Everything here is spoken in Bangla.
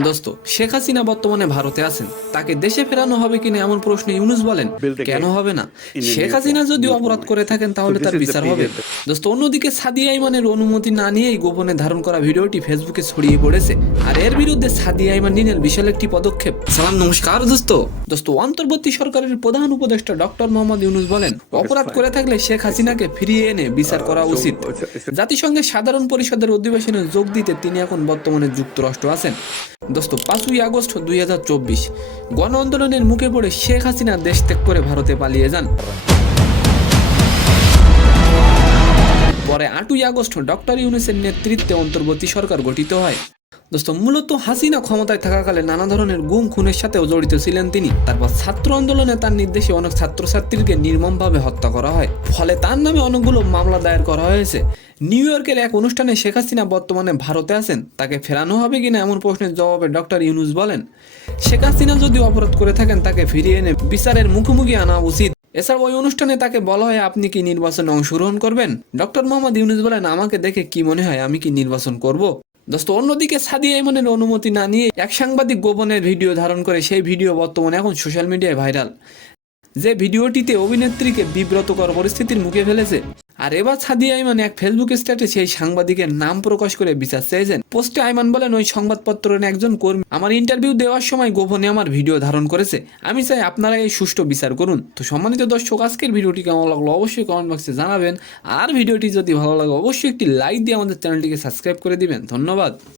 দোস্ত, শেখ হাসিনা বর্তমানে ভারতে আছেন, তাকে দেশে ফেরানো হবে কিনা এমন প্রশ্নে ইউনূস বলেন, কেন হবে না? শেখ হাসিনা যদি অপরাধ করে থাকেন তাহলে তার বিচার হবে। দোস্ত, অন্যদিকে সাদিয়া ইমানের অনুমতি না নিয়েই গোপনে ধারণ করা ভিডিওটি ফেসবুকে ছড়িয়ে পড়েছে, আর এর বিরুদ্ধে সাদিয়া ইমান নিলেন বিশাল একটি পদক্ষেপ। সালাম, নমস্কার দোস্ত। অন্তর্বর্তী সরকারের প্রধান উপদেষ্টা ডক্টর মোহাম্মদ ইউনূস বলেন, অপরাধ করে থাকলে শেখ হাসিনাকে ফিরিয়ে এনে বিচার করা উচিত। জাতিসংঘের সাধারণ পরিষদের অধিবেশনে যোগ দিতে তিনি এখন বর্তমানে যুক্তরাষ্ট্র আছেন। দোস্ত, 5ই আগস্ট 2024 গণ আন্দোলনের মুখে পড়ে শেখ হাসিনা দেশ ত্যাগ করে ভারতে পালিয়ে যান। পরে 8ই আগস্ট ডক্টর ইউনূসের নেতৃত্বে অন্তর্বর্তী সরকার গঠিত হয়। দোস্ত, মূলত হাসিনা ক্ষমতায় থাকাকালে নানা ধরনের গুম খুনের সাথেও জড়িত ছিলেন তিনি। তারপর ছাত্র আন্দোলনে তার নির্দেশে অনেক ছাত্রছাত্রীকে নির্মমভাবে হত্যা করা হয়, ফলে তার নামে অনেকগুলো মামলা দায়ের করা হয়েছে। নিউ ইয়র্কের এক অনুষ্ঠানে শেখ হাসিনা বর্তমানে ভারতে আছেন, তাকে ফেরানো হবে কিনা এমন প্রশ্নের জবাবে ডক্টর ইউনূস বলেন, শেখ হাসিনা যদি অপরাধ করে থাকেন তাকে ফিরিয়ে এনে বিচারের মুখোমুখি আনা উচিত। এছাড়া ওই অনুষ্ঠানে তাকে বলা হয়, আপনি কি নির্বাচনে অংশগ্রহণ করবেন? ডক্টর মোহাম্মদ ইউনূস বলেন, আমাকে দেখে কি মনে হয় আমি কি নির্বাচন করব? দোস্ত, অন্যদিকে সাদিয়া ইমানের অনুমতি না নিয়ে এক সাংবাদিক গোপনের ভিডিও ধারণ করে, সেই ভিডিও বর্তমানে এখন সোশ্যাল মিডিয়ায় ভাইরাল। যে ভিডিওটিতে অভিনেত্রীকে বিব্রতকর পরিস্থিতির মুখে ফেলেছে। আর এবার সাদিয়া ইমান এক ফেসবুক স্ট্যাটাসে সেই সাংবাদিকের নাম প্রকাশ করে বিচার চেয়েছেন। পোস্টে আইমান বলেন, ওই সংবাদপত্রের একজন কর্মী আমার ইন্টারভিউ দেওয়ার সময় গোপনে আমার ভিডিও ধারণ করেছে। আমি চাই আপনারা এই সুষ্ঠু বিচার করুন। তো সম্মানিত দর্শক, আজকের ভিডিওটি কেমন লাগলো অবশ্যই কমেন্ট বক্সে জানাবেন। আর ভিডিওটি যদি ভালো লাগে অবশ্যই একটি লাইক দিয়ে আমাদের চ্যানেলটিকে সাবস্ক্রাইব করে দিবেন। ধন্যবাদ।